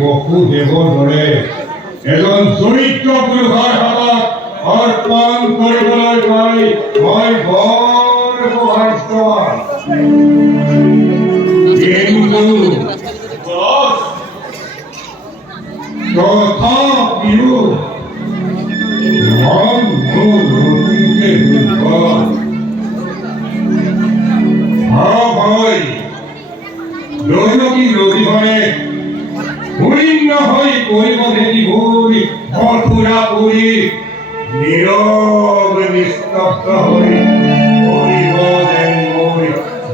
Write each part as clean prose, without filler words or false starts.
বহু দেৱৰ দৰে এজন চৰিত্ৰ পুৰুষৰ হাতত অৰ্পণ কৰিবলৈ পাই মই বৰ সৌভাগ্যৱান। কিন্তু তথাপিও মন মোৰ নতুনকে দুৰ্বল। হয় দৈনন্দিন অভিযানে পূৰ্ণ হৈ পৰিব দেখিবই মথুৰাপুৰী নীৰৱ নিস্তব্ধ হৈ পৰিব যেন মই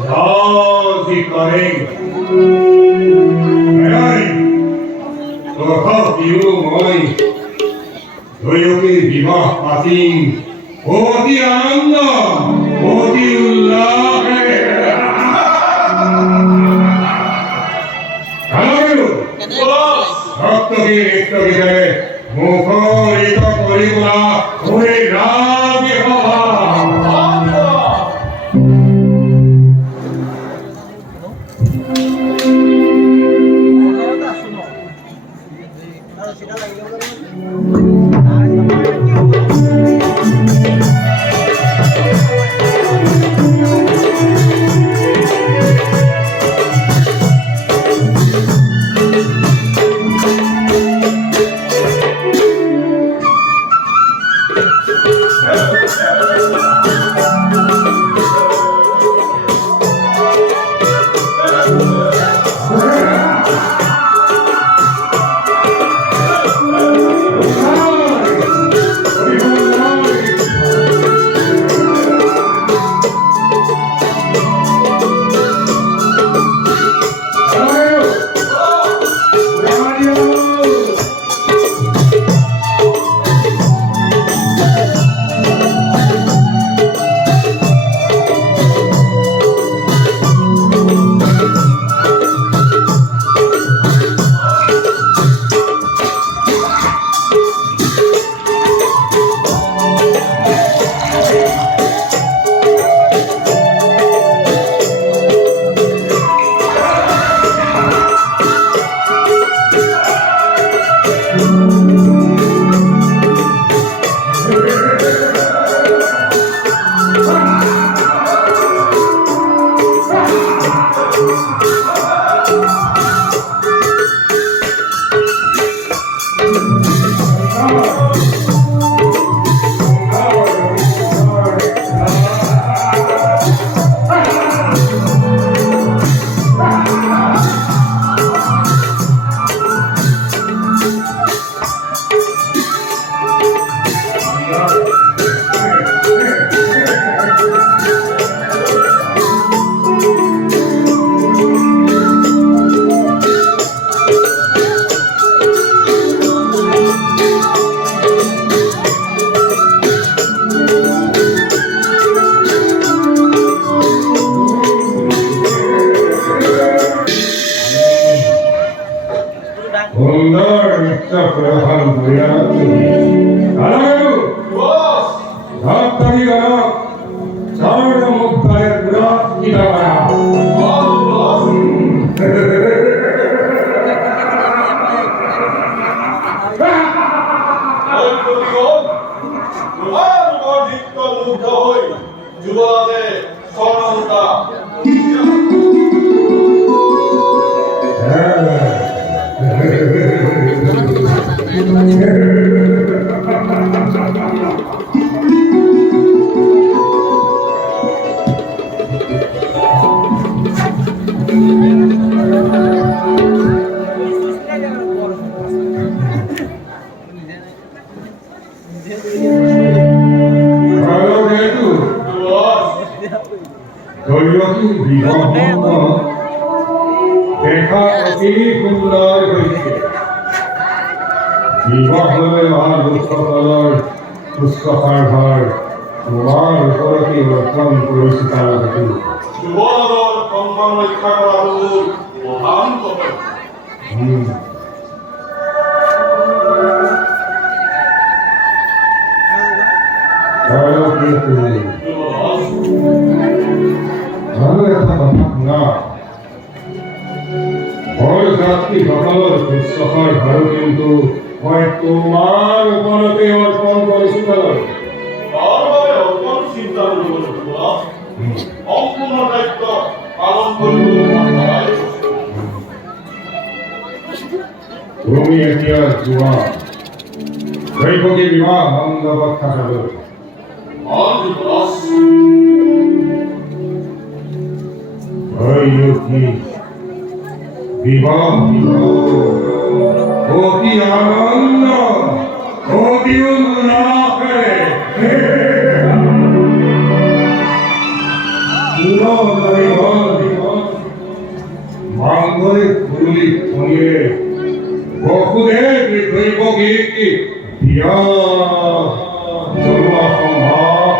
লাজি কৰে। তথাপিও মই দৈৱকীৰ বিবাহ পাতিম অতি আনন্দ অতি উল্লাসেৰে। ভক্তকে নৃত্যগীতেৰে মুখৰিত কৰি তোলা হৈ ৰাগী সভা। দেখা অতি সুন্দৰ হৈছে। বিবাহলৈ অহা লোকসকলৰ শুশ্ৰূষাৰ ভাৰ তোমাৰ ওপৰতে অৰ্পণ কৰিছো তাৰ হেতু। যুৱৰাজৰ সন্মান ৰক্ষা কৰাটো মহান কৰ্তব্য। আৰু এটা কথা শুনা, বৰযাত্ৰীসকলৰ সকাল ভালো কিন্তু হয় তোমার উপরতে অর্পণ করেছি ভালো তারপরে অল্প চিন্তা করব না সম্পূর্ণ দায়িত্ব পালন করব তোমার তুমি এতিয়া যোৱা দৈৱকী বিবাহ মণ্ডপত থাকালৈ দৈৱকী বিবাহ অতি আনন্দ অতি উল্লাসেৰে মাংগলিক কুলি শুনিলে বসুদেৱ দৈৱকীক বিয়া জনোৱা সম্ভাৱনা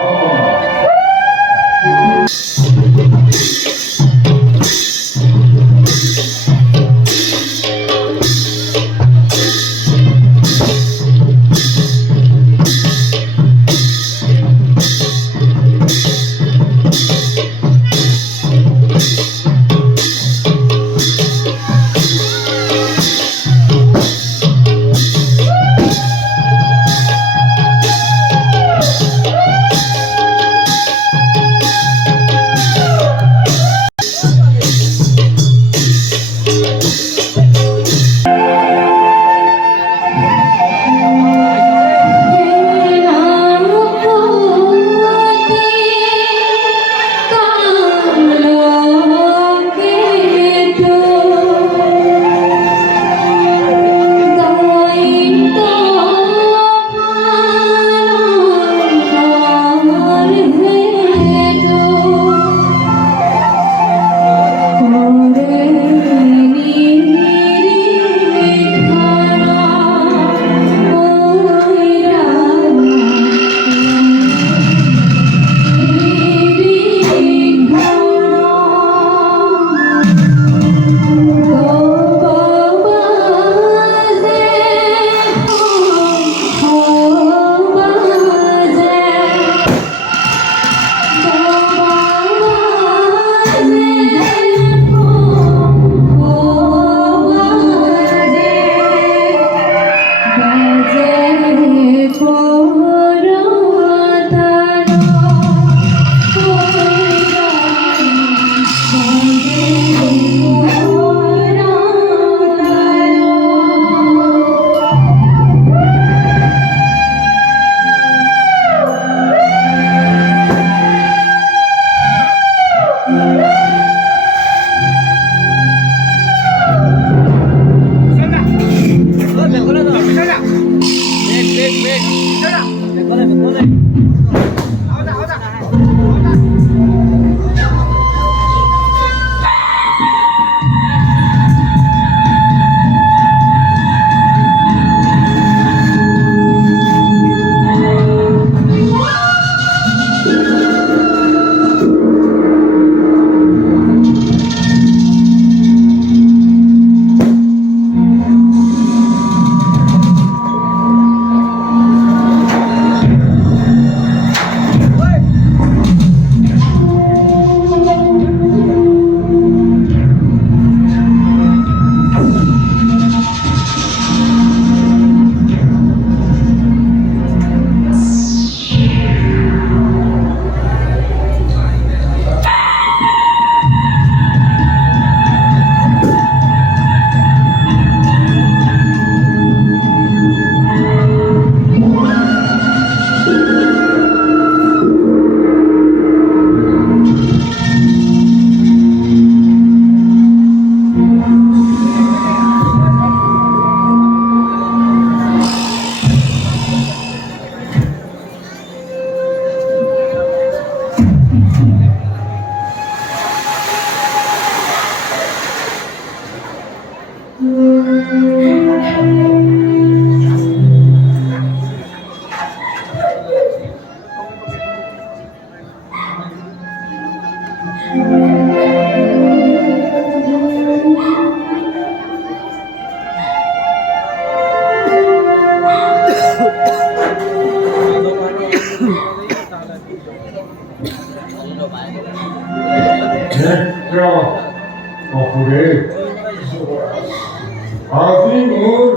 তুমি মোর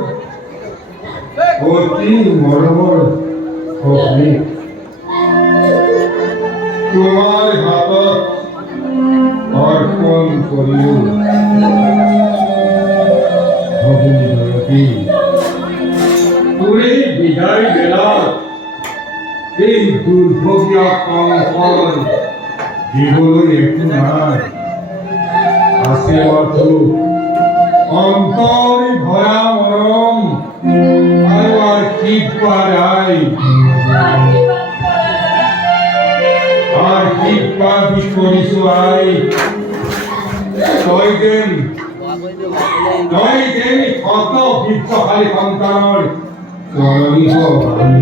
অতি মৰমৰ ভগ্নী তোমাৰ হাতত অৰ্পণ কৰিলো ভগ্নী জয়তী তুমি বিদায় বেলাত এই দুৰ্ভগীয়া কংসৰ দিবলৈ একো নাই আছে মাথো অন্তরে ভরা মরম আর কি পারাই আর কি পাবি করিছো আই তই যেন ক্ষত বিত্তশালী সন্তানৰ জননী হবাই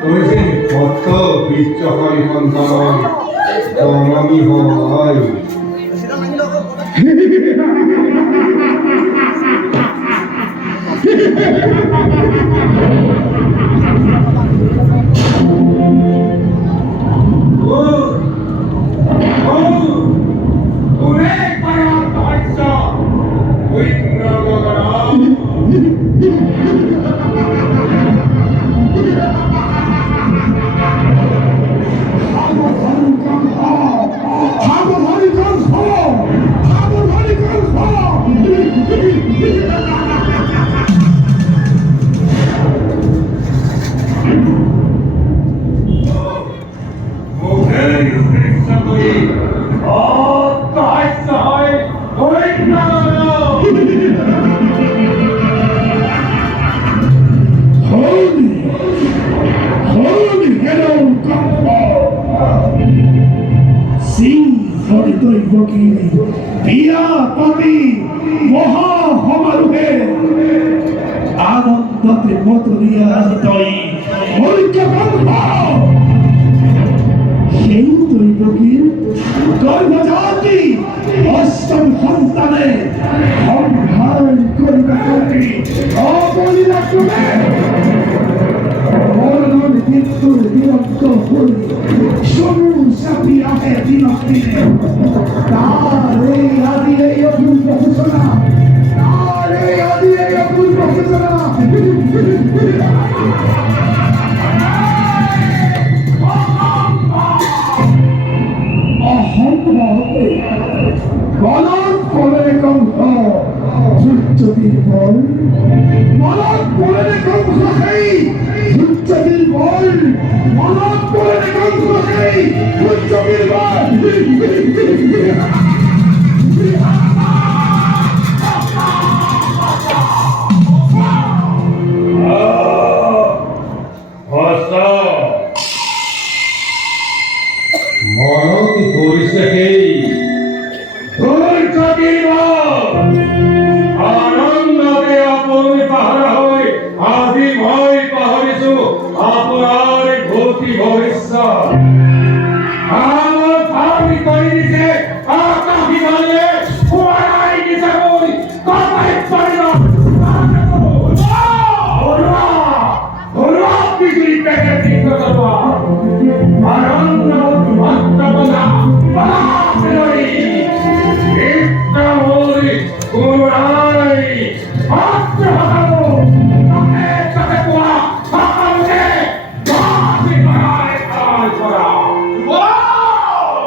তই যেন ক্ষত বিত্তশালী সন্তানৰ জননী হবাই বিয়া পাতি মহা সমাৰোহে আনন্দতে মতলীয়া তই সেই তৈ বকিল গৰ্ভজাতি অষ্টম সন্তানে সংহাৰ কৰিবা কৰি অবলীলা ক্ৰমে মৰণৰ মৃত্যুৰ বিৰক্ত হৈ চমু চাপি আহে দিনক দিনে তাৰে আদিয়ে অভুল প্ৰফেচনা তাৰে আদিয়ে অভুল প্ৰফেচনা অসম্ভৱ মনত পৰে কংস সূৰ্যদীৰ বল মনত পৰে কংস সেই সূৰ্যদীৰ বল মনত পৰে কংস সেই সূৰ্যদীৰ বল মনতি কৰিছে সেই আনন্দতে আপুনি পাহৰা হৈ আজি মই পাহৰিছো আপোনাৰ গতি ভৱিষ্যত আমি কৰি দিছে আকাশী মানে শুৱাই দিছে মই কপাই পাৰিব বিজুলী পেকে ঠিক কৰিব আনন্দ মাত্ৰা বাড়ি ইত্যাদি কোরাই মাত্র হারালো তাকে তাকে কোয়া সকালে গাছি করায় কাজ করা ওয়াও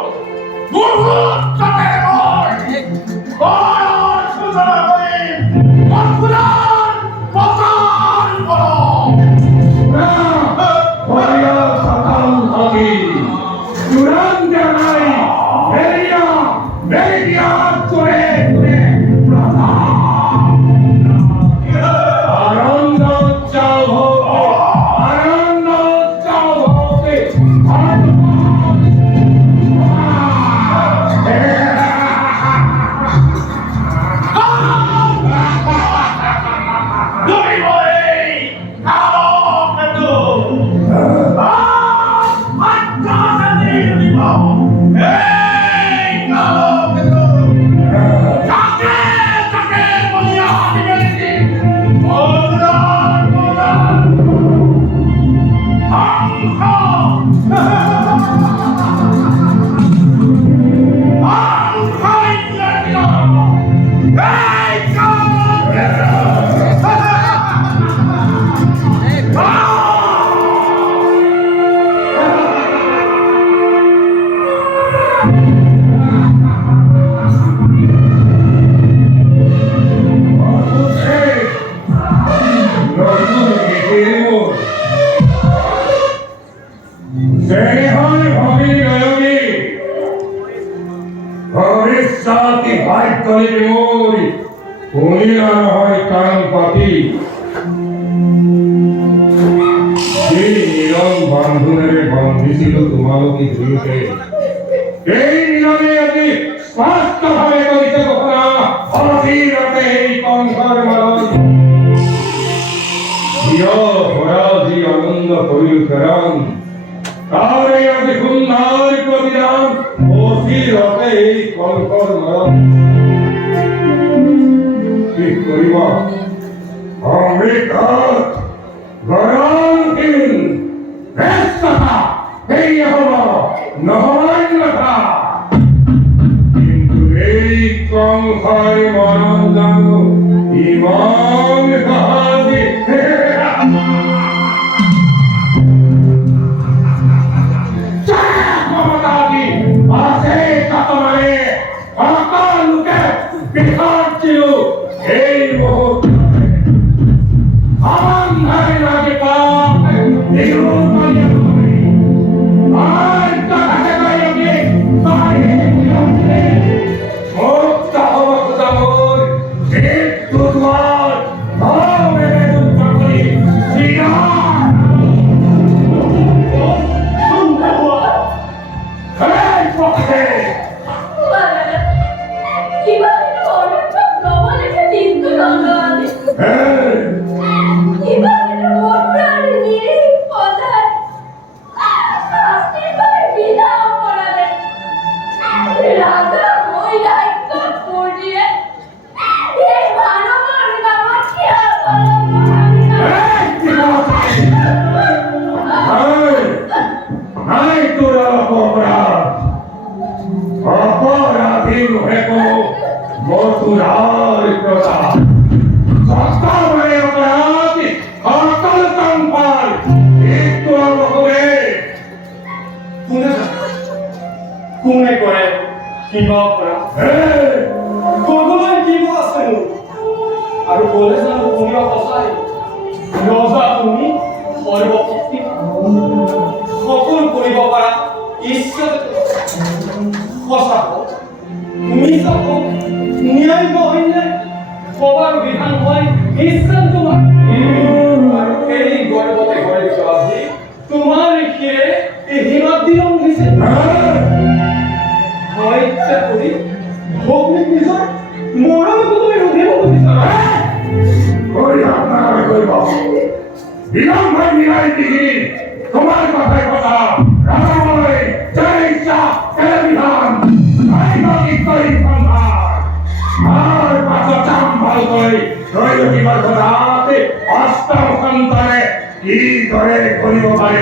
মুহূর্ত তাকে হয় কোন সূচনা করি মকুলান পতান করো না হরিয়া সকাল হবি চূড়ান্ত নাই বেরিয়া বেরিয়া করে আনন্দ চাও আনন্দ চাও হবে জাতি ভাগ্য নিবি মোৰ শুনিলা নহয় কাণ পাতি এই নিৰম বান্ধোনেৰে বান্ধিছিলো তোমালোকে দুয়োকে এই নিৰমে আজি স্পষ্টভাৱে কৰিছে ঘোষণা অচিৰতে এই সংসাৰ মাজত জিয় ভৰা যি আনন্দ কৰিল প্ৰেৰণ তাৰে আজি সুন্দৰ প্ৰতিদান অচিৰতে এই সংসাৰ মাজত কি কৰিব অমৃতত গৰমহীন ব্যস্ততা এই হ'ব নহন্যতা কিন্তু এই সংসাৰ মৰণ জানো ইমান সহজে মমতাদি আছে কাতৰে সকলোকে বিচাৰিছিলো এই মুহূৰ্তত আমার লাগে পাপ নিরূপ করিয়া তুমি আর তাকে গাইবে তারে নিরন্তে মুক্ত হব খোদামোর মৃত্যু দুয়ার ধরে বেদুত্তা করি শ্রীরা এই পক্ষে মথুরার কথা সস্তায় অপরাধী সকল সম্পাল একটু হবে কোনে কৰে কিবা কৰা ভগৱান কিব আছে মোৰ আৰু ক'লে জানো শুনিব সঁচাই ৰজা তুমি সৰ্বশক্তি সকলো কৰিব পাৰা ঈশ্বৰ সঁচা মিছা ন্যায় নহলে সবার বিধান হয় ঈশ্বর তোমার আর এই গর্বতে ঘরে আজি তোমার খেয়ে এই হিমাত দিলং দিছে হয় ইচ্ছা করি ভগ্নী নিজৰ মৰণকো তুমি ৰুধিব বিচাৰা কৰি আপনারা কৰিব বিলম্ব মিলাই দিহি তোমার কথায় কথা রামাময় জয় ইচ্ছা টেলিভিশন আইনকি কৰি আর পাঁচ চাম্বাল করে ত্রৈলোকিবার ঘটাতে অষ্টম সন্তানে কি করে করিব পারে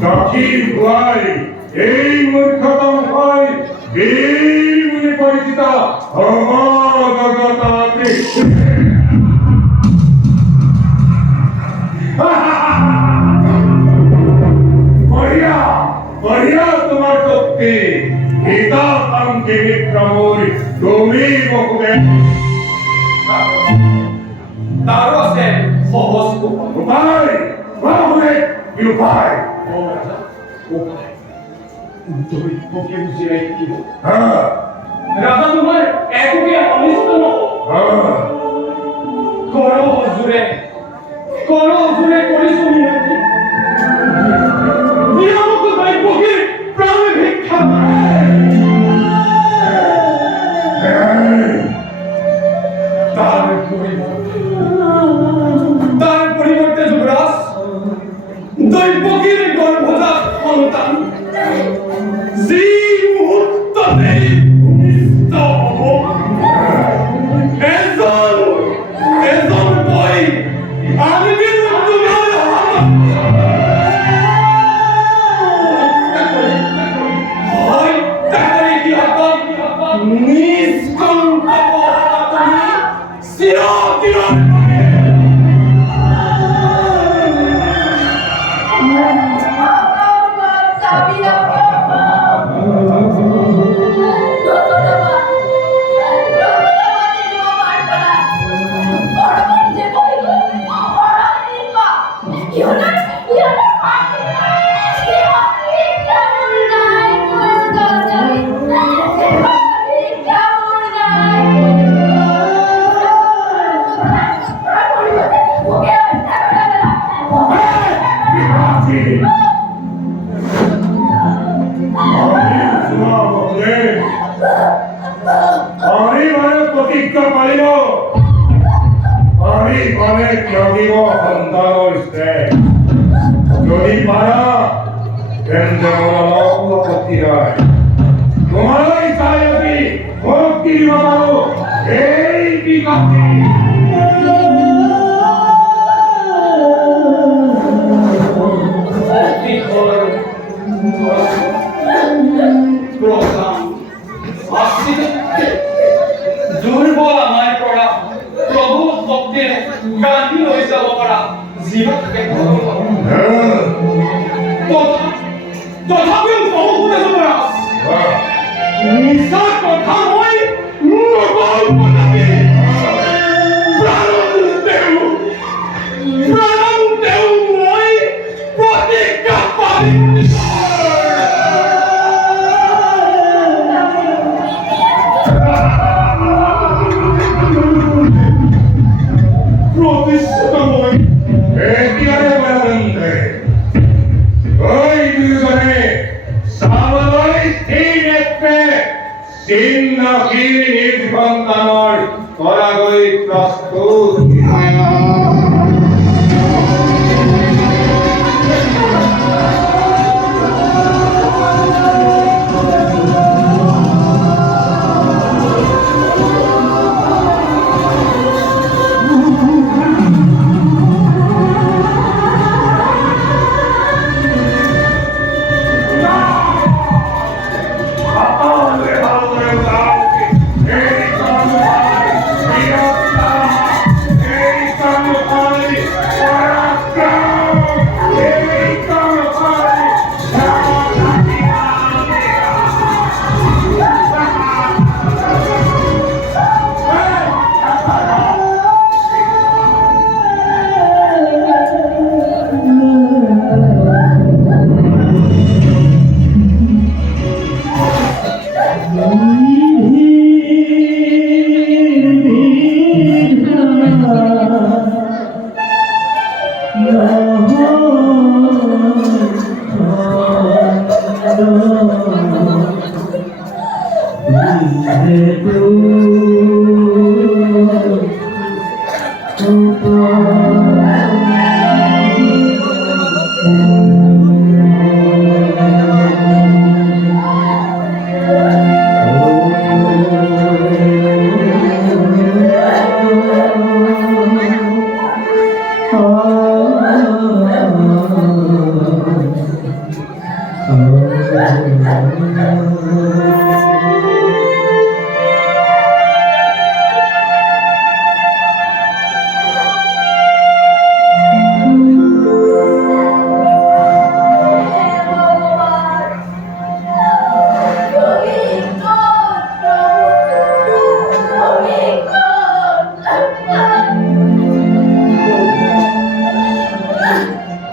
গাখীৰ খুৱাই এই মূৰ্খতম হয় বীৰ বুলি পৰিচিত জগতাতে बढ़िया बढ़िया তোমার শক্তি গীতা কাঙ্ক্ষী বিক্রমী তুমি মুখে তারও আছে সহজ উপায়। উপায় বাহুরে কি উপায় উপায় দৈত্যকে বুঝিয়াই থাকিব। হ্যাঁ ৰাজা তোমাৰ একোকে অনিষ্ট নহ'ব। হ্যাঁ কৰ হজুৰে কৰিছো মিনতি। নিয়মক দৈত্যকে প্ৰাণে ভিক্ষা তার পরিবর্তে যুবরাজ দৈত্যকের গর্ভজাত সন্তান যি মুহূর্ততেই ভূমিষ্ঠ হব এজন বই আনকি তোমাৰ হত্যা কৰি সিহঁতক নিষ্কণ্টক তুমি চিৰদিনৰ प्रतिज्ञा पालिब আমি মানে ত্যাগিব সন্তানৰ ইষ্টে যদি পাৰা তেন্তে মোৰ আপত্তি নাই তোমালৈ চাই আজি ভক্তি দিব পাৰো এই বিকাশী দুর্বল আমার পড়া প্রভু ভক্তির গান্ধী হয়ে যাব পারা জীবনকে তথাপিও বহু শুনে যাব পারা নিশা কথা মই নকল পনাবি প্রাণ দেউ মই প্রতিজ্ঞা পালিম প্রস্তুত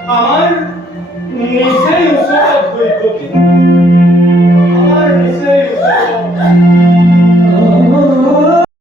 আমার